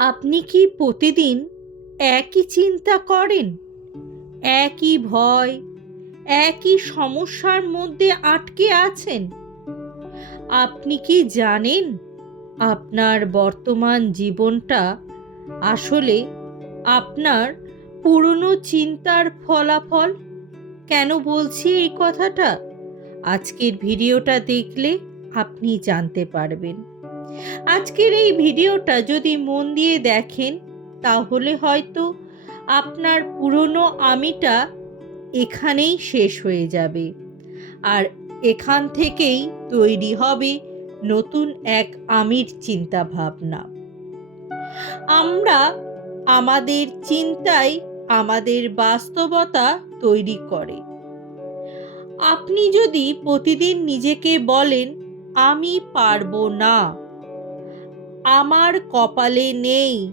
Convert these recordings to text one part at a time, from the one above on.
আপনি কি প্রতিদিন একই চিন্তা করেন? একই ভয়, একই সমস্যার মধ্যে আটকে আছেন? আপনি কি জানেন আপনার বর্তমান জীবনটা আসলে আপনার পুরনো চিন্তার ফলাফল? কেন বলছি এই কথাটা? আজকের ভিডিওটা দেখলে আপনি জানতে পারবেন। আজকের এই ভিডিওটা যদি মন দিয়ে দেখেন, তাহলে হয়তো আপনার পুরনো আমিটা এখানেই শেষ হয়ে যাবে। আর এখান থেকেই তৈরি হবে নতুন এক আমির চিন্তা ভাবনা আমরা আমাদের চিন্তাই আমাদের বাস্তবতা তৈরি করে। আপনি যদি প্রতিদিন নিজেকে বলেন, আমি পারব না। আমার কপালে নেই।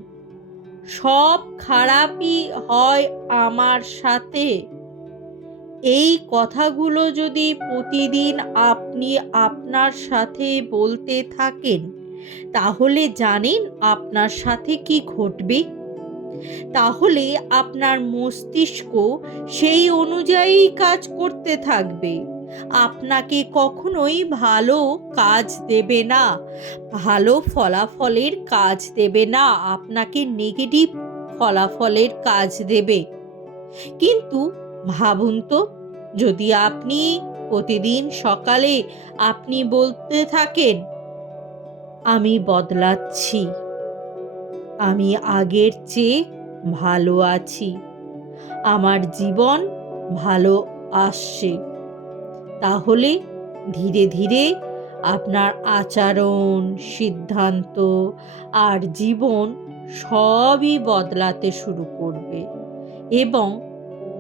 সব খারাপই হয় আমার সাথে। এই কথাগুলো যদি প্রতিদিন আপনি আপনার সাথে বলতে থাকেন, তাহলে জানেন আপনার সাথে কি ঘটবে। তাহলে আপনার মস্তিষ্ক সেই অনুযায়ী কাজ করতে থাকবে। আপনাকে কখনোই ভালো কাজ দেবে না, ভালো ফলাফলের কাজ দেবে না, আপনাকে নেগেটিভ ফলাফলের কাজ দেবে। কিন্তু ভাবুন তো, যদি আপনি প্রতিদিন সকালে আপনি বলতে থাকেন, আমি বদলাচ্ছি, আমি আগের চেয়ে ভালো আছি, আমার জীবন ভালো আসছে। তাহলে ধীরে ধীরে আপনার আচরণ, সিদ্ধান্ত আর জীবন সবই বদলাতে শুরু করবে এবং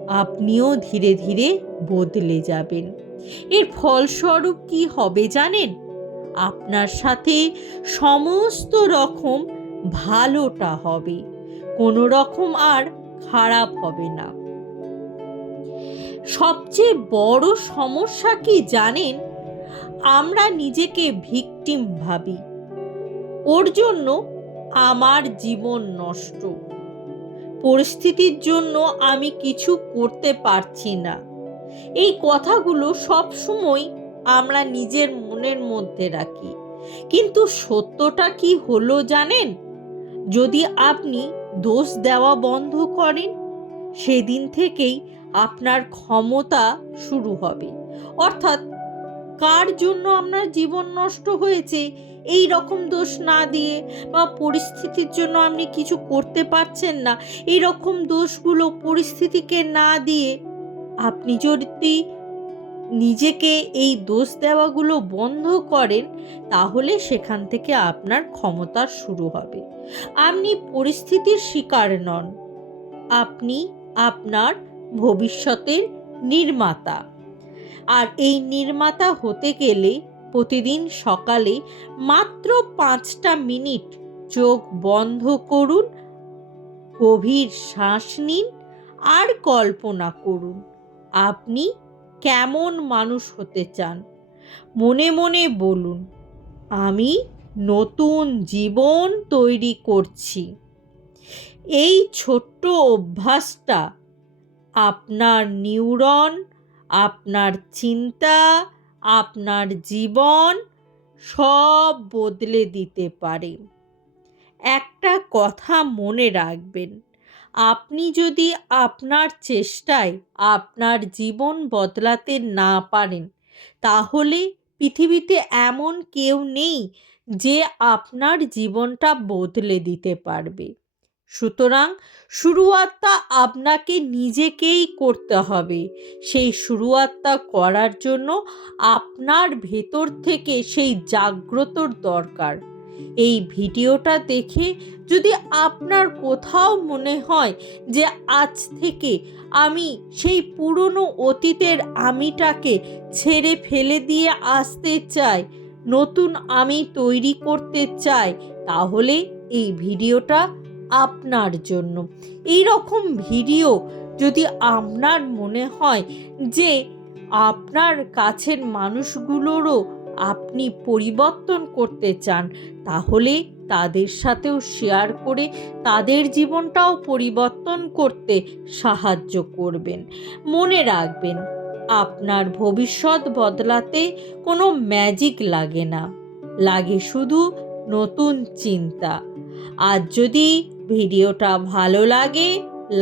আপনিও ধীরে ধীরে বদলে যাবেন। এর ফলস্বরূপ কি হবে জানেন? আপনার সাথে সমস্ত রকম ভালোটা হবে, কোনো রকম আর খারাপ হবে না। সবচেয়ে বড় সমস্যা কি জানেন? আমরা নিজেকে ভিকটিম ভাবি। ওর জন্য আমার জীবন নষ্ট। পরিস্থিতির জন্য আমি কিছু করতে পারছি না। এই কথাগুলো সব সময় আমরা নিজের মনের মধ্যে রাখি। কিন্তু সত্যটা কি হলো জানেন? যদি আপনি দোষ দেওয়া বন্ধ করেন, সেদিন থেকেই আপনার ক্ষমতা শুরু হবে। অর্থাৎ, কার জন্য আপনার জীবন নষ্ট হয়েছে, এই রকম দোষ না দিয়ে বা পরিস্থিতির জন্য আপনি কিছু করতে পারছেন না, এই রকম দোষগুলো পরিস্থিতিকে না দিয়ে আপনি যদি নিজেকে এই দোষ দেওয়াগুলো বন্ধ করেন, তাহলে সেখান থেকে আপনার ক্ষমতা শুরু হবে। আপনি পরিস্থিতির শিকার নন। আপনি আপনার ভবিষ্যতের নির্মাতা। আর এই নির্মাতা হতে গেলে প্রতিদিন সকালে মাত্র পাঁচটা মিনিট চোখ বন্ধ করুন, গভীর শ্বাস নিন আর কল্পনা করুন, আপনি কেমন মানুষ হতে চান। মনে মনে বলুন, আমি নতুন জীবন তৈরি করছি। এই ছোট্ট অভ্যাসটা আপনার নিউরন, আপনার চিন্তা, আপনার জীবন সব বদলে দিতে পারে। একটা কথা মনে রাখবেন, আপনি যদি আপনার চেষ্টায় আপনার জীবন বদলাতে না পারেন, তাহলে পৃথিবীতে এমন কেউ নেই যে আপনার জীবনটা বদলে দিতে পারবে। সুতরাং শুরুয়াতটা আপনাকে নিজেকেই করতে হবে। সেই শুরুয়াতটা করার জন্য আপনার ভেতর থেকে সেই জাগ্রতর দরকার। এই ভিডিওটা দেখে যদি আপনার কোথাও মনে হয় যে আজ থেকে আমি সেই পুরনো অতীতের আমিটাকে ছেড়ে ফেলে দিয়ে আসতে চাই, নতুন আমি তৈরি করতে চাই, তাহলে এই ভিডিওটা আপনার জন্য। এই রকম ভিডিও যদি আপনার মনে হয় যে আপনার কাছের মানুষগুলোরও আপনি পরিবর্তন করতে চান, তাহলে তাদের সাথেও শেয়ার করে তাদের জীবনটাও পরিবর্তন করতে সাহায্য করবেন। মনে রাখবেন, আপনার ভবিষ্যৎ বদলাতে কোনো ম্যাজিক লাগে না। লাগে শুধু নতুন চিন্তা। আর যদি ভিডিওটা ভালো লাগে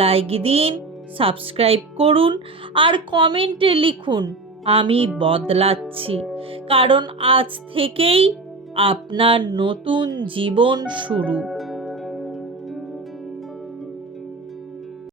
লাইক দিন সাবস্ক্রাইব করুন আর কমেন্টে লিখুন, আমি বদলাচ্ছি। কারণ আজ থেকেই আপনার নতুন জীবন শুরু।